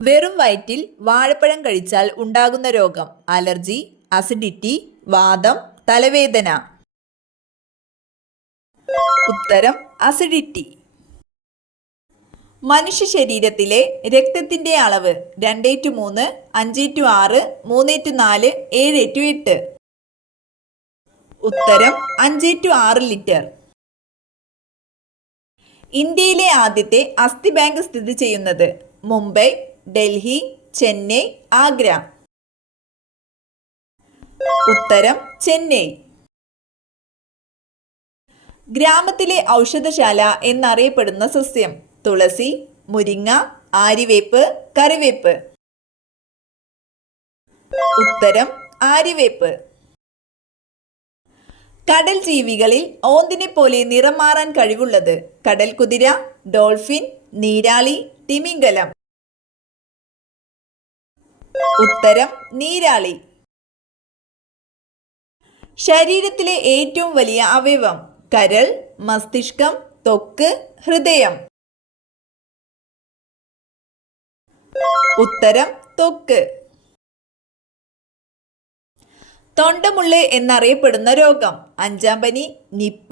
വെറും വയറ്റിൽ വാഴപ്പഴം കഴിച്ചാൽ ഉണ്ടാകുന്ന രോഗം: അലർജി, അസിഡിറ്റി, വാതം, തലവേദന. ഉത്തരം അസിഡിറ്റി. മനുഷ്യ ശരീരത്തിലെ രക്തത്തിന്റെ അളവ് 2:3, 5:6, 3:4, 7:8. ഉത്തരം 5:6 ലിറ്റർ. ഇന്ത്യയിലെ ആദ്യത്തെ അസ്ഥി ബാങ്ക് സ്ഥിതി ചെയ്യുന്നത്: മുംബൈ, ഡൽഹി, ചെന്നൈ, ആഗ്ര. ഉത്തരം ചെന്നൈ. ഗ്രാമത്തിലെ ഔഷധശാല എന്നറിയപ്പെടുന്ന സസ്യം: തുളസി, മുരിങ്ങ, ആര്യവേപ്പ്, കറിവേപ്പ്. ഉത്തരം ആര്യവേപ്പ്. കടൽ ജീവികളിൽ ഓന്തിനെ പോലെ നിറം മാറാൻ കഴിവുള്ളത്: കടൽ കുതിര, ഡോൾഫിൻ, നീരാളി, തിമിംഗലം. ഉത്തരം നീരാളി. ശരീരത്തിലെ ഏറ്റവും വലിയ അവയവം: കരൾ, മസ്തിഷ്കം, ത്വക്ക്, ഹൃദയം. ഉത്തരം ത്വക്ക്. തൊണ്ടമുള്ള് എന്നറിയപ്പെടുന്ന രോഗം: അഞ്ചാം പനി, നിപ്പ,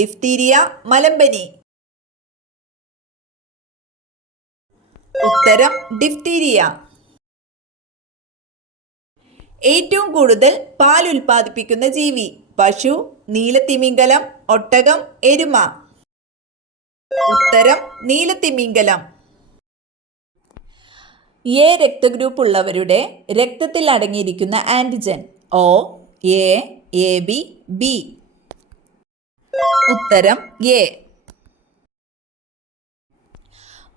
ഡിഫ്തീരിയ, മലമ്പനി. ഉത്തരം ഡിഫ്തീരിയ. ഏറ്റവും കൂടുതൽ പാൽ ഉൽപ്പാദിപ്പിക്കുന്ന ജീവി: പശു, നീലത്തിമിംഗലം, ഒട്ടകം, എരുമ. ഉത്തരം നീലത്തിമിംഗലം. എ രക്തഗ്രൂപ്പ് ഉള്ളവരുടെ രക്തത്തിൽ അടങ്ങിയിരിക്കുന്ന antigen: O, A, AB, B. ഉത്തരം എ.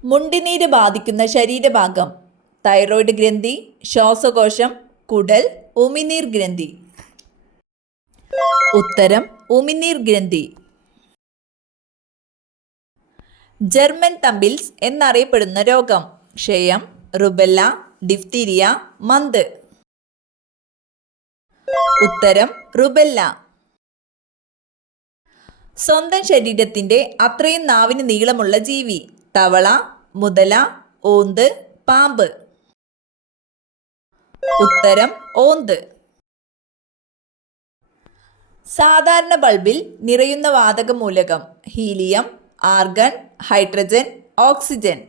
മുണ്ടിനീര് ബാധിക്കുന്ന ശരീരഭാഗം: തൈറോയ്ഡ് ഗ്രന്ഥി, ശ്വാസകോശം, കുടൽ, ഉമിനീർ ഗ്രന്ഥി. ഉത്തരം ഉമിനീർ ഗ്രന്ഥി. ജർമ്മൻ തമ്പിൽസ് എന്നറിയപ്പെടുന്ന രോഗം: ക്ഷയം, റുബെല്ല, ഡിഫ്തീരിയ, മന്ത്. ഉത്തരം റുബെല്ല. സ്വന്തം ശരീരത്തിന്റെ അത്രയും നാവിന് നീളമുള്ള ജീവി: തവള, മുതല, ഓന്ത്, പാമ്പ്. ഉത്തരം ഓന്ത്. സാധാരണ ബൾബിൽ നിറയുന്ന വാതക മൂലകം: ഹീലിയം, ആർഗൺ, ഹൈഡ്രജൻ, ഓക്സിജൻ.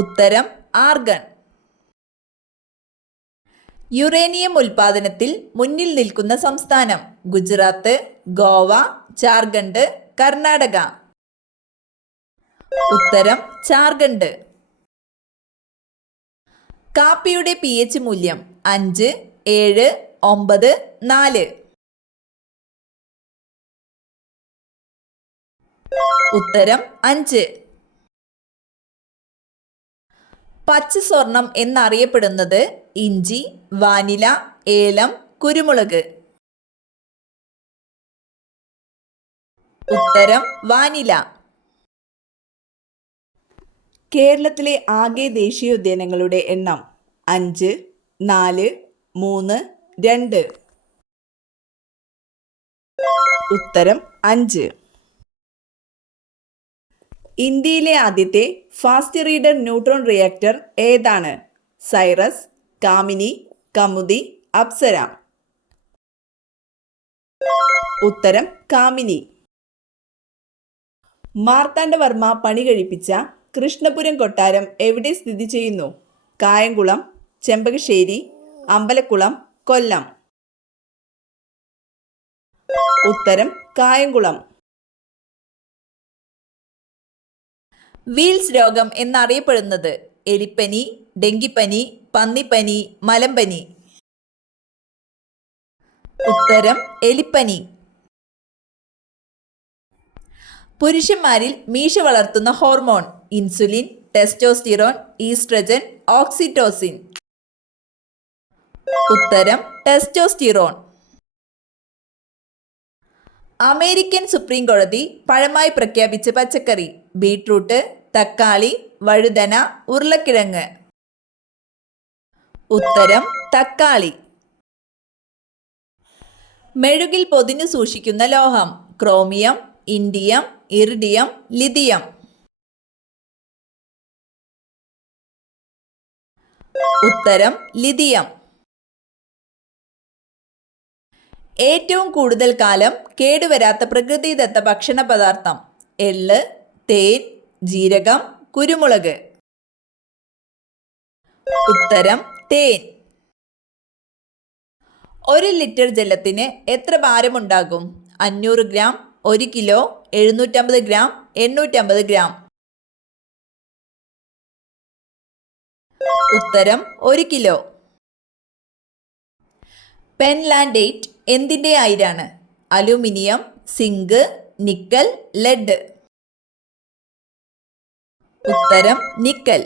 ഉത്തരം ആർഗൺ. യുറേനിയം ഉൽപാദനത്തിൽ മുന്നിൽ നിൽക്കുന്ന സംസ്ഥാനം: ഗുജറാത്ത്, ഗോവ, ജാർഖണ്ഡ്, കർണാടക. ഉത്തരം ജാർഖണ്ഡ്. കാപ്പിയുടെ pH മൂല്യം: 5, 7, 9, 4. ഉത്തരം 5. പച്ച സ്വർണം എന്നറിയപ്പെടുന്നത്: ഇഞ്ചി, വാനില, ഏലം, കുരുമുളക്. ഉത്തരം വാനില. കേരളത്തിലെ ആകെ ദേശീയോദ്യാനങ്ങളുടെ എണ്ണം: 5, 4, 3, 2. ഉത്തരം 5. ഇന്ത്യയിലെ ആദ്യത്തെ ഫാസ്റ്റ് റീഡർ ന്യൂട്രോൺ റിയാക്ടർ ഏതാണ്? സൈറസ്, കാമിനി, കമുദി, അപ്സര. ഉത്തരം കാമിനി. മാർത്താണ്ഡവർമ്മ പണി കഴിപ്പിച്ച കൃഷ്ണപുരം കൊട്ടാരം എവിടെ സ്ഥിതി ചെയ്യുന്നു? കായംകുളം, ചെമ്പകശ്ശേരി, അമ്പലക്കുളം, കൊല്ലം. ഉത്തരം കായംകുളം. വീൽസ് രോഗം എന്നറിയപ്പെടുന്നത്: എലിപ്പനി, ഡെങ്കിപ്പനി, പന്നിപ്പനി, മലമ്പനി. ഉത്തരം എലിപ്പനി. പുരുഷന്മാരിൽ മീശ വളർത്തുന്ന hormone: insulin, testosterone, oestrogen, oxytocin. ഉത്തരം ടെസ്റ്റോസ്റ്റിറോൺ. അമേരിക്കൻ സുപ്രീം കോടതി പഴമായി പ്രഖ്യാപിച്ച പച്ചക്കറി: ബീട്രൂട്ട്, തക്കാളി, വഴുതന, ഉരുളക്കിഴങ്ങ്. ഉത്തരം തക്കാളി. മെഴുകിൽ പൊതിഞ്ഞു സൂക്ഷിക്കുന്ന ലോഹം: ക്രോമിയം, ഇൻഡിയം, ഇറിഡിയം, ലിഥിയം. ഉത്തരം ലിഥിയം. ഏറ്റവും കൂടുതൽ കാലം കേടുവരാത്ത പ്രകൃതിദത്ത ഭക്ഷണ പദാർത്ഥം? എള്ള്, തേൻ, ജീരകം, കുരുമുളക്. ഉത്തരം തേൻ. 1 ലിറ്റർ ജലത്തിന് എത്ര ഭാരമുണ്ടാകും? 500 ഗ്രാം, 1 കിലോ, 750 ഗ്രാം, 850 ഗ്രാം. ഉത്തരം 1 കിലോ. പെൻലാൻഡേറ്റ് എന്തിൻ്റെ അയിരാണ്? Aluminium, zinc, nickel, lead. ഉത്തരം നിക്കൽ.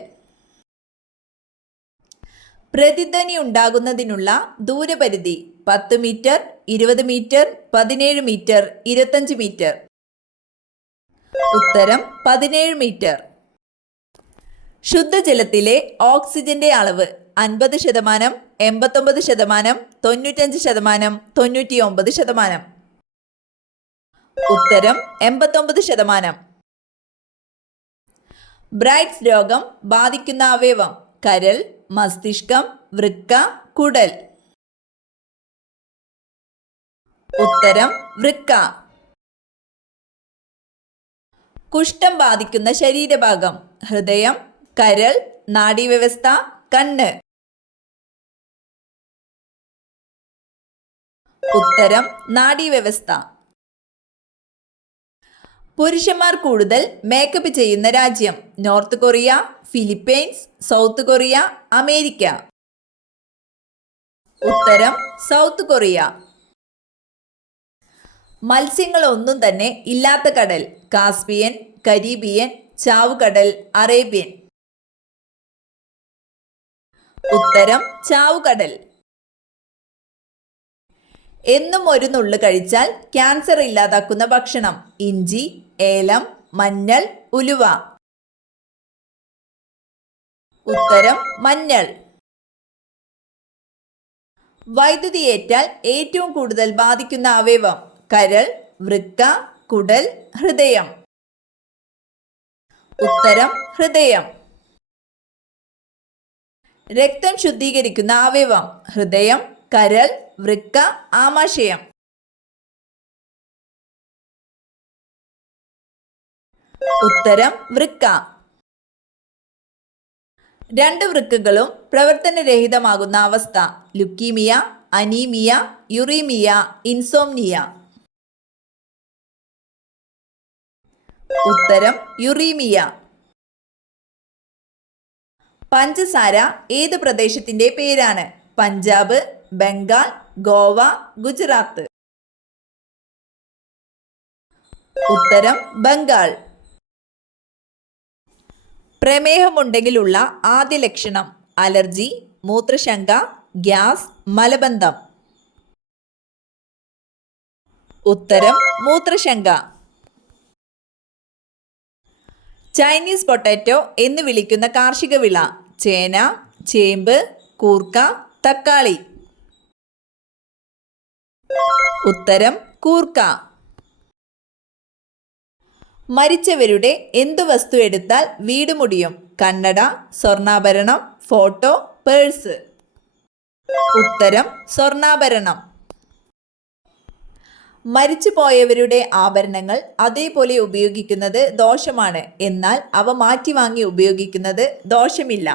പ്രതിധ്വനി ഉണ്ടാകുന്നതിനുള്ള ദൂരപരിധി 10 മീറ്റർ, 20 മീറ്റർ, 17 മീറ്റർ, 25 മീറ്റർ. ഉത്തരം 17 മീറ്റർ. ശുദ്ധജലത്തിലെ ഓക്സിജന്റെ അളവ് 50%, 89%, 95%, 99%. ഉത്തരം 89%. ബ്രൈറ്റ്സ് രോഗം ബാധിക്കുന്ന അവയവം? കരൾ, മസ്തിഷ്കം, വൃക്ക, കുടൽ. ഉത്തരം വൃക്ക. കുഷ്ഠം ബാധിക്കുന്ന ശരീരഭാഗം? ഹൃദയം, കരൾ, നാഡീവ്യവസ്ഥ, കണ്ണ്. ഉത്തരം നാഡീവ്യവസ്ഥ. പുരുഷന്മാർ കൂടുതൽ മേക്കപ്പ് ചെയ്യുന്ന രാജ്യം? North Korea, Philippines, South Korea, America. ഉത്തരം സൗത്ത് കൊറിയ. മത്സ്യങ്ങളൊന്നും തന്നെ ഇല്ലാത്ത കടൽ? കാസ്പിയൻ, കരീബിയൻ, ചാവുകടൽ, അറേബ്യൻ. ഉത്തരം ചാവുകടൽ. എന്നും ഒരു നുള്ളു കഴിച്ചാൽ ക്യാൻസർ ഇല്ലാതാക്കുന്ന ഭക്ഷണം? ഇഞ്ചി, ഏലം, മഞ്ഞൾ, ഉലുവ. ഉത്തരം മഞ്ഞൾ. വൈദ്യുതിയേറ്റാൽ ഏറ്റവും കൂടുതൽ ബാധിക്കുന്ന അവയവം? കരൾ, വൃക്ക, കുടൽ, ഹൃദയം. ഉത്തരം ഹൃദയം. രക്തം ശുദ്ധീകരിക്കുന്ന അവയവം? ഹൃദയം, കരൾ, വൃക്ക, ആമാശയം. ഉത്തരം വൃക്ക. 2 വൃക്കകളും പ്രവർത്തനരഹിതമാകുന്ന അവസ്ഥ? Leukaemia, anaemia, uraemia, insomnia. ഉത്തരം യുറീമിയ. പഞ്ചസാര ഏത് പ്രദേശത്തിന്റെ പേരാണ്? പഞ്ചാബ്, ബംഗാൾ, ഗോവ, ഗുജറാത്ത്. ഉത്തരം ബംഗാൾ. പ്രമേഹമുണ്ടെങ്കിലുള്ള ആദ്യ ലക്ഷണം? അലർജി, മൂത്രശങ്ക, ഗ്യാസ്, മലബന്ധം. ഉത്തരം മൂത്രശങ്ക. ചൈനീസ് പൊട്ടാറ്റോ എന്ന് വിളിക്കുന്ന കാർഷിക വിള? ചേന, ചേമ്പ്, കൂർക്ക, തക്കാളി. ഉത്തരം കൂർക്ക. മരിച്ചവരുടെ എന്തു വസ്തു എടുത്താൽ വീട് മുടിയും? കണ്ണട, സ്വർണ്ണാഭരണം, ഫോട്ടോ, പേഴ്സ്. ഉത്തരം സ്വർണ്ണാഭരണം. മരിച്ചുപോയവരുടെ ആഭരണങ്ങൾ അതേപോലെ ഉപയോഗിക്കുന്നത് ദോഷമാണ്, എന്നാൽ അവ മാറ്റി വാങ്ങി ഉപയോഗിക്കുന്നത് ദോഷമില്ല.